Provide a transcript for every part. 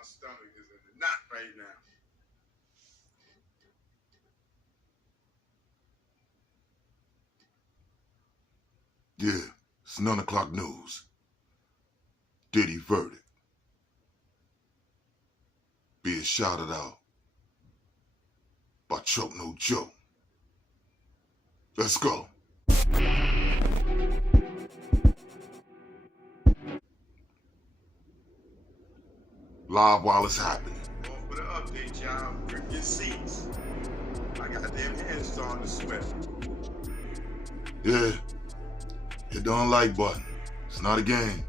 My stomach is in the knot right now. Yeah, it's 9 o'clock news. Diddy verdict. Being shouted out by Choke No Joke. Let's go. Live while it's happening. Going for the update, y'all. Grip your seats. I got them hands starting to sweat. Yeah, hit the unlike button. It's not a game.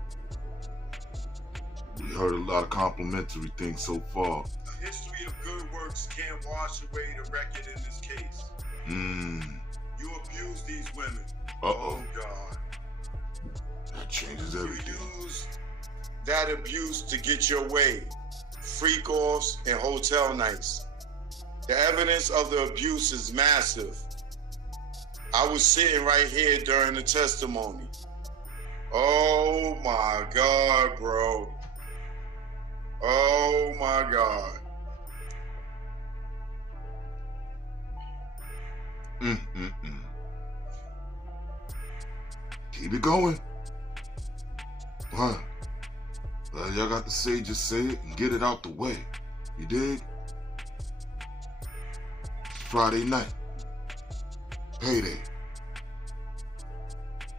We heard a lot of complimentary things so far. A history of good works can't wash away the record in this case. You abuse these women. Uh-oh. Oh, God. That changes everything. You use that abuse to get your way. Freak-offs and hotel nights. The evidence of the abuse is massive. I was sitting right here during the testimony. Oh my God, bro. Oh my God. Keep it going. Huh? Well, y'all got to say, just say it and get it out the way. You dig? It's Friday night. Payday.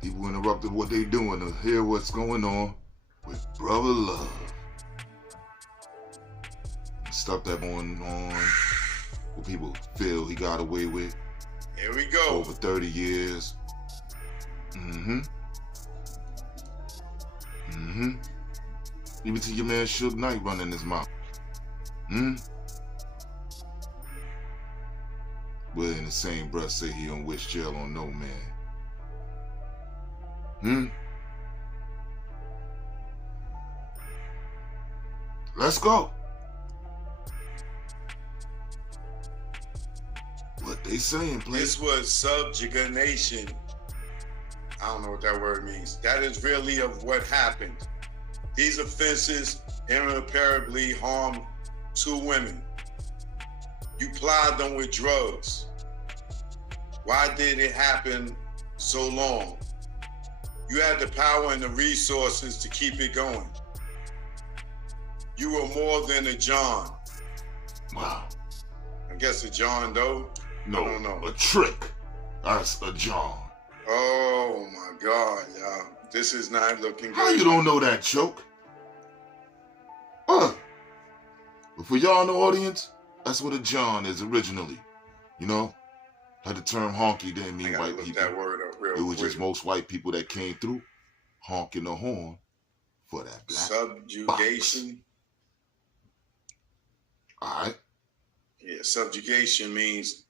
People interrupted what they doing to hear what's going on with Brother Love. Stuff that going on, what people feel he got away with. Here we go. Over 30 years. Even to your man Suge Knight running his mouth. But in the same breath say he don't wish jail on no man. Let's go. What they saying, please? This was subjugation. I don't know what that word means. That is really of what happened. These offenses irreparably harmed 2 women. You plied them with drugs. Why did it happen so long? You had the power and the resources to keep it going. You were more than a John. Wow. I guess a John Doe? No, I don't know. A trick. That's a John. Oh my God, y'all. This is not looking good. How you don't know that, Choke? But for y'all in the audience, that's what a John is originally. You know? Had the term honky didn't mean white people. That word up real it was quick. just most white people that came through honking the horn for that black subjugation. All right. Yeah, subjugation means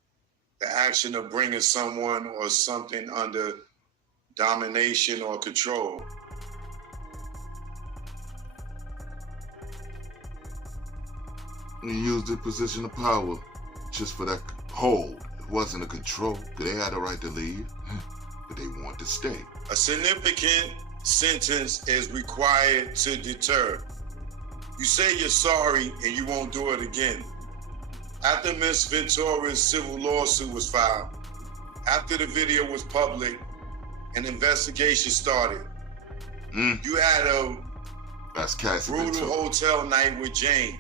the action of bringing someone or something under domination or control. You used the position of power just for that hold. It wasn't a control, because they had a right to leave, but they want to stay. A significant sentence is required to deter. You say you're sorry and you won't do it again. After Ms. Ventura's civil lawsuit was filed, after the video was public, an investigation started. You had a brutal hotel night with Jane.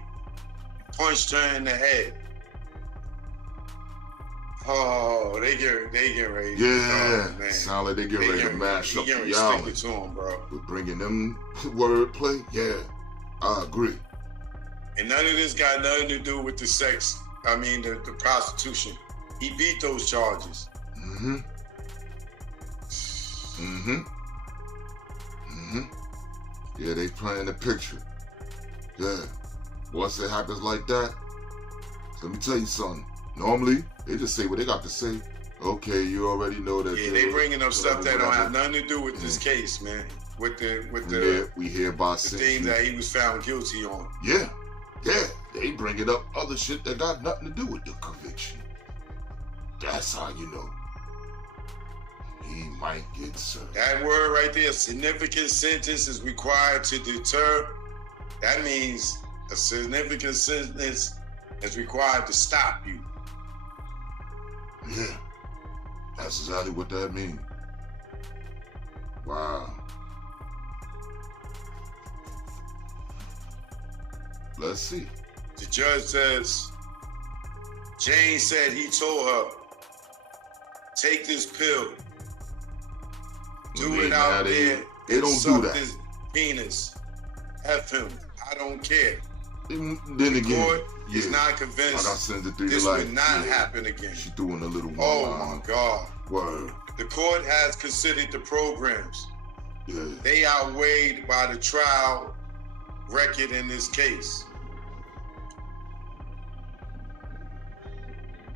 Punched her in the head. Oh, they get ready. Yeah, oh, man. Sound like they get ready to mash up the island. To him, bro. With bringing them wordplay, yeah, I agree. And none of this got nothing to do with the sex. I mean, the prostitution. He beat those charges. Yeah, they playing the picture. Yeah. Once it happens like that, let me tell you something. Normally, they just say what they got to say. Okay, you already know that. Yeah, they bringing up stuff that don't have nothing to do with this case, man. With the we hereby the things that he was found guilty on. Yeah, they bringing up other shit that got nothing to do with the conviction. That's how you know he might get served. That word right there, significant sentence is required to deter. That means A significant sentence is required to stop you. Yeah, that's exactly what that means. Wow. Let's see. The judge says, Jane said he told her, take this pill, do it out there, they don't do that. His penis, F him, I don't care. Then The again, court is not convinced this would not happen again. She doing a little one. Oh my God. Word. The court has considered the programs. Yeah. They outweighed by the trial record in this case.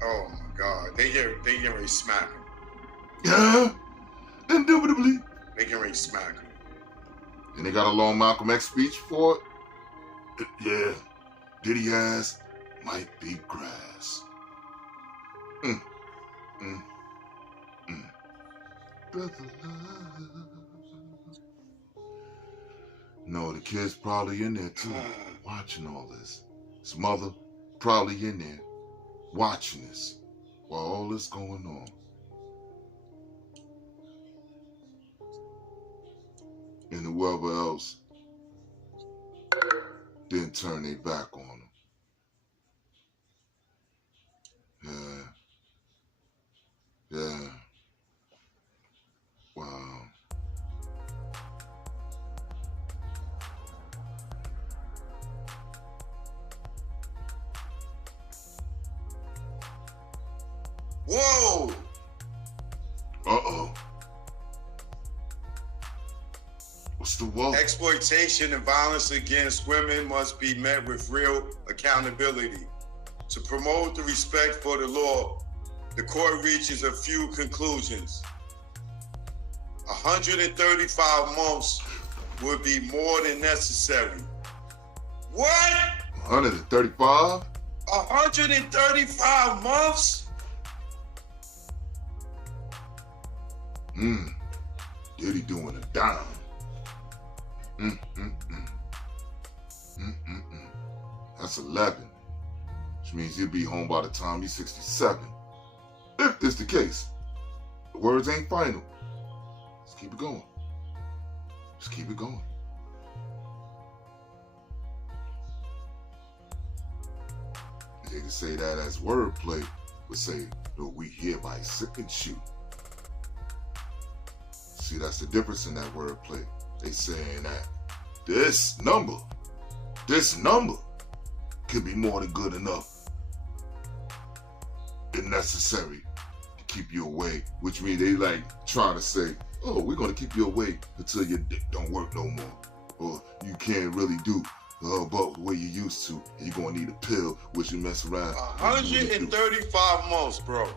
Oh my God. They get ready to smack him. Yeah. Indubitably. They get ready to smack him. And they got a long Malcolm X speech for it. Yeah. Diddy ass might be grass. Brother love. No, the kid's probably in there too, watching all this. His mother probably in there, watching this while all this going on. And whoever else didn't turn their back on him. Yeah. Wow. Whoa! Uh-oh. What's the whoa? Exploitation and violence against women must be met with real accountability. To promote the respect for the law, the court reaches a few conclusions. 135 months would be more than necessary. What? 135? 135 months? Diddy doing a dime. That's 11. Which means he'll be home by the time he's 67. If this the case. The words ain't final. Let's keep it going. Just keep it going. They can say that as wordplay, would say, no, we hereby sentence you. See, that's the difference in that wordplay. They saying that this number could be more than good enough and necessary to keep you away, which means they like trying to say, oh, we're going to keep you away until your dick don't work no more, or you can't really do but the way you used to, and you're going to need a pill, which you mess around. 135 months, bro.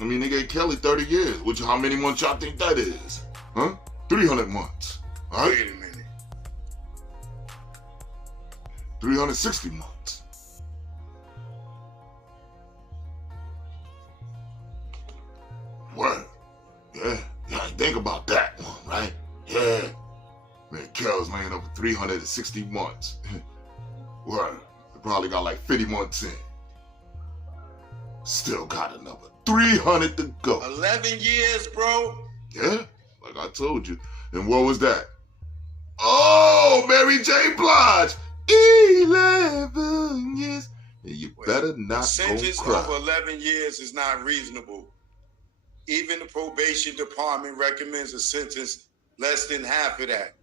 I mean, they gave Kelly 30 years, which how many months y'all think that is? Huh? 300 months. All right? Wait a minute. 360 months. What? Yeah, think about that one, right? Yeah. Man, Kel's laying up for 360 months. What? They probably got like 50 months in. Still got another 300 to go. 11 years, bro? Yeah, like I told you. And what was that? Oh, Mary J. Blige. 11 years. And you better not go sentence cry. over 11 years is not reasonable. Even the probation department recommends a sentence less than half of that.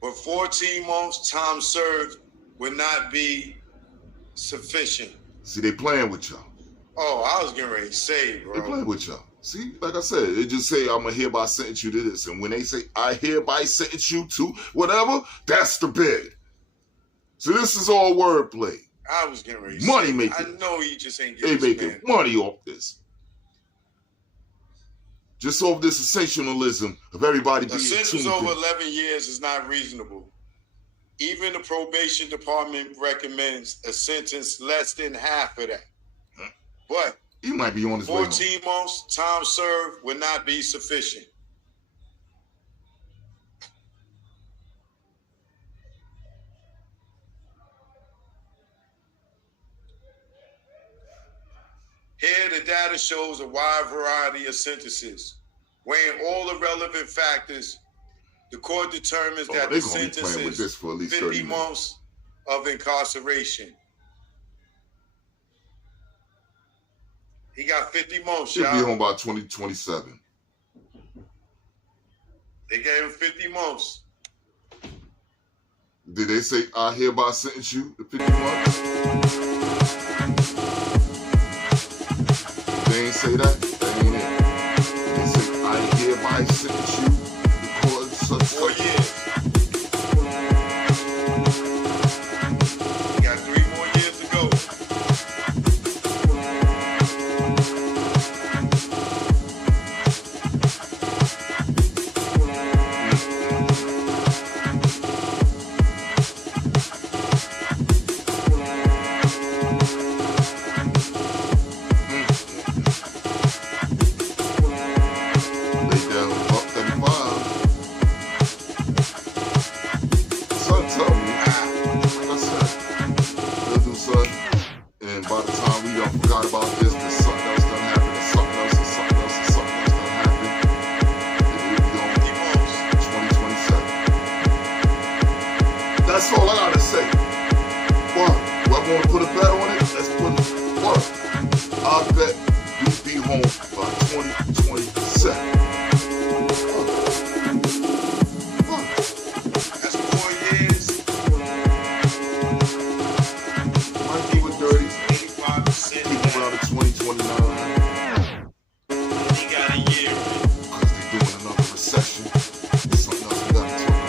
But 14 months time served would not be sufficient. See, they playing with y'all. Oh, I was getting ready to say, bro. They playing with y'all. See, like I said, they just say, I'm going to hereby sentence you to this. And when they say, I hereby sentence you to whatever, that's the bid. So this is all wordplay. I was getting ready to money say, making. I know you just ain't They getting making money off this. Just off this sensationalism of everybody being a sentence tuned over in. 11 years is not reasonable. Even the probation department recommends a sentence less than half of that. But he might be on his way home. 14 months time served would not be sufficient. Here, the data shows a wide variety of sentences. Weighing all the relevant factors, the court determines that the sentence is 50 months of incarceration. He got 50 months, He'll be home by 2027. They gave him 50 months. Did they say, I hereby sentence you to 50 months? They ain't say that? That ain't it. They say, I hereby sentence you to cause such 4 years. You got 3 more years to go. That's all I gotta say. What? What, want to put a bet on it? Let's put it. What? I bet you be home by 2027. What? That's 4 years. Might do it dirty. 85%. Keep around to 2029. He got a year. Because they doing another recession. It's something else we gotta talk about.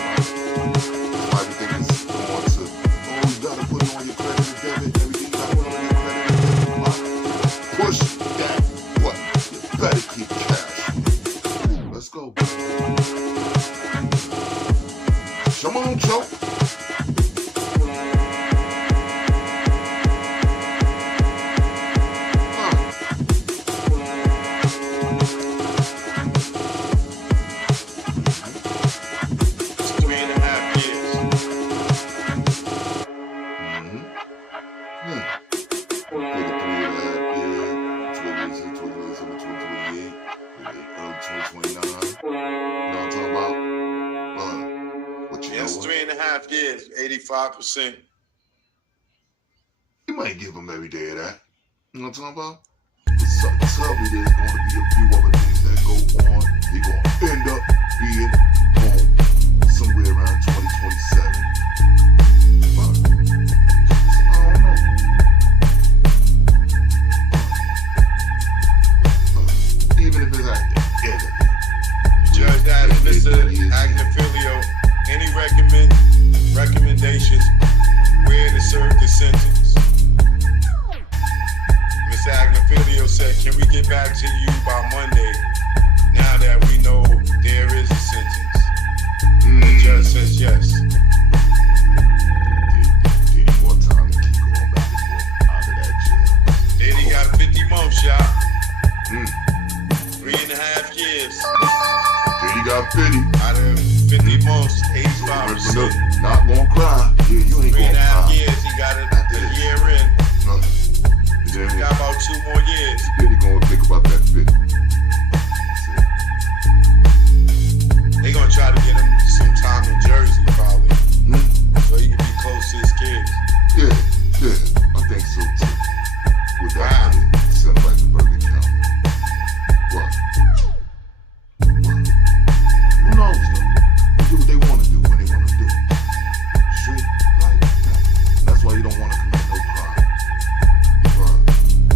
Everything is going to, oh, you gotta put it on your credit and debit. Everything you gotta put on your credit and debit. Push that. What? You better keep cash. Let's go. Come on, Joe. That's 3.5 years, 85%. You might give them every day of that. You know what I'm talking about? But subtly, there's going to be a few other things that go on. You're going to end up being home somewhere around 2027. But, I don't know. Even if it's at the end of it. Judge that, Mr. Agnifilio, any recommendations where to serve the sentence? Mr. Agnifilio said, can we get back to you by Monday now that we know there is a sentence? The judge says yes. Diddy more time to keep going back and forth out of that jail. Diddy got 50 months, y'all. 3.5 years. Diddy got 50. Out of 50 months, 85%. Not gonna cry. Yeah, you ain't gonna cry. 3.5 years, he got it a year in. He got about 2 more years. Diddy gonna think about that 50. They gonna try to get him some time in Jersey, probably. So he can be close to his kids. Yeah, I think so too. With that money, send like the Burger County. What? Who knows though? They do what they want to do when they want to do it. Straight like that. That's why you don't want to commit no crime.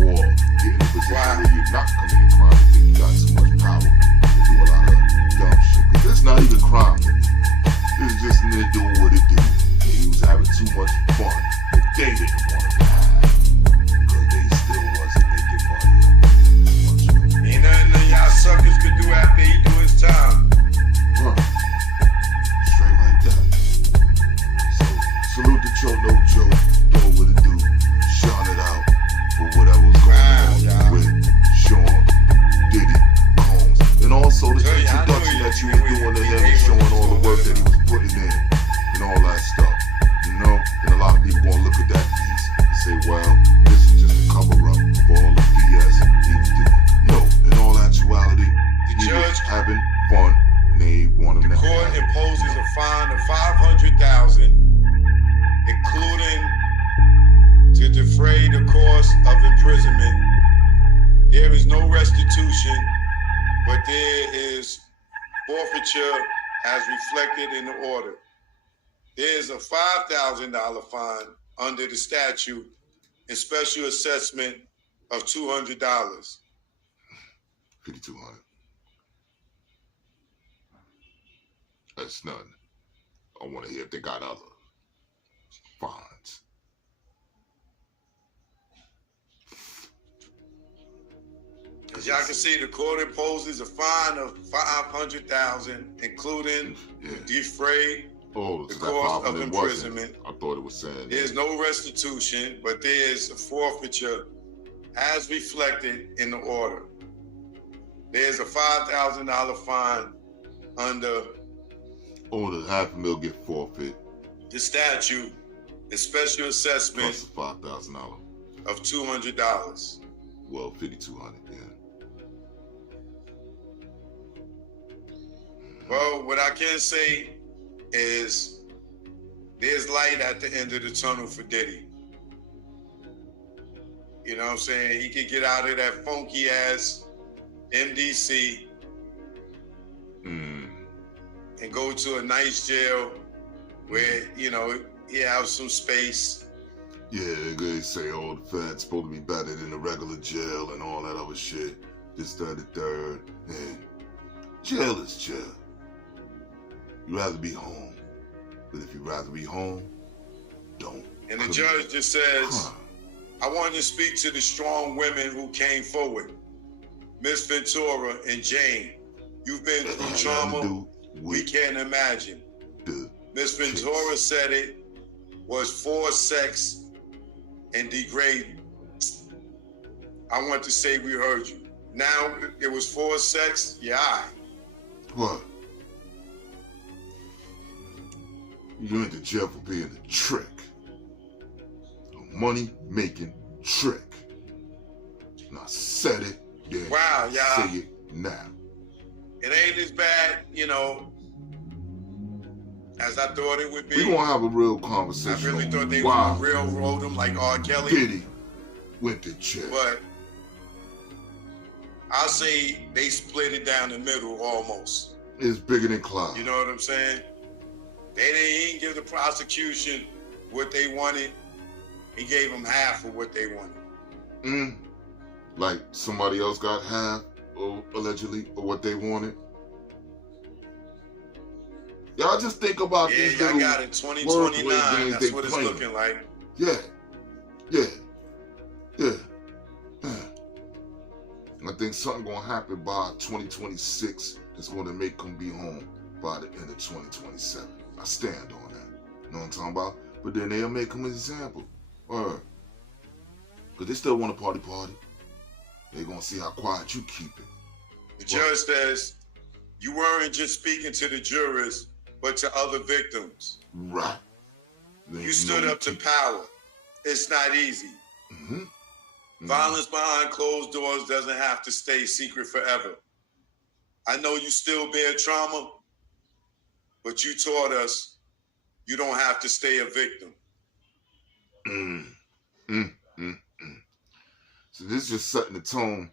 Or get in a position where you're not committing crime and think you got too much power to do a lot of dumb shit. Because it's not even crime. It's just they're doing what it do. They was having too much fun that they didn't want to have. Because they still wasn't making money off of this much. Ain't nothing that y'all suckers could do after he do his time. Straight like that. So, salute to Chono Joe. Know what it do. Shine it out for whatever's going on with Sean restitution, but there is forfeiture as reflected in the order. There is a $5,000 fine under the statute and special assessment of $200. 5,200. That's nothing. I want to hear if they got other fines. As y'all can see, the court imposes a fine of $500,000, including defray the cost of imprisonment. I thought it was saying there's no restitution, but there is a forfeiture as reflected in the order. There's a $5,000 fine under the $500,000 get forfeit. The statute, the special assessment plus $5,000 of $200. Well, 5,200, yeah. Well, what I can say is there's light at the end of the tunnel for Diddy. You know what I'm saying? He could get out of that funky ass MDC and go to a nice jail where, you know, he has some space. Yeah, they say, the feds supposed to be better than the regular jail and all that other shit. This, that, the third. And jail is jail. You'd rather be home. But if you'd rather be home, don't. And the judge just says, I want to speak to the strong women who came forward. Miss Ventura and Jane, you've been through trauma we can't imagine. Miss Ventura said it was forced sex and degrading. I want to say we heard you. Now it was forced sex? Yeah, What? You went to jail for being a trick. A money-making trick. And I said it, then wow, y'all. Say it now. It ain't as bad, you know, as I thought it would be. We're gonna have a real conversation. I really thought they were gonna railroad him like R. Kelly. Diddy went to jail. But I'll say they split it down the middle almost. It's bigger than Clyde. You know what I'm saying? They didn't give the prosecution what they wanted. He gave them half of what they wanted. Like somebody else got half, or allegedly, of what they wanted. Y'all just think about these y'all little got it. 2029. games That's they what it's playing. looking like. Yeah. And I think something gonna happen by 2026 that's gonna make them be home by the end of 2027. I stand on that. You know what I'm talking about? But then they'll make them an example. Because they still want to party. They're gonna see how quiet you keep it. The judge says you weren't just speaking to the jurors, but to other victims. Right. You stood up to power. It's not easy. Violence behind closed doors doesn't have to stay secret forever. I know you still bear trauma, but you taught us you don't have to stay a victim. So this is just setting the tone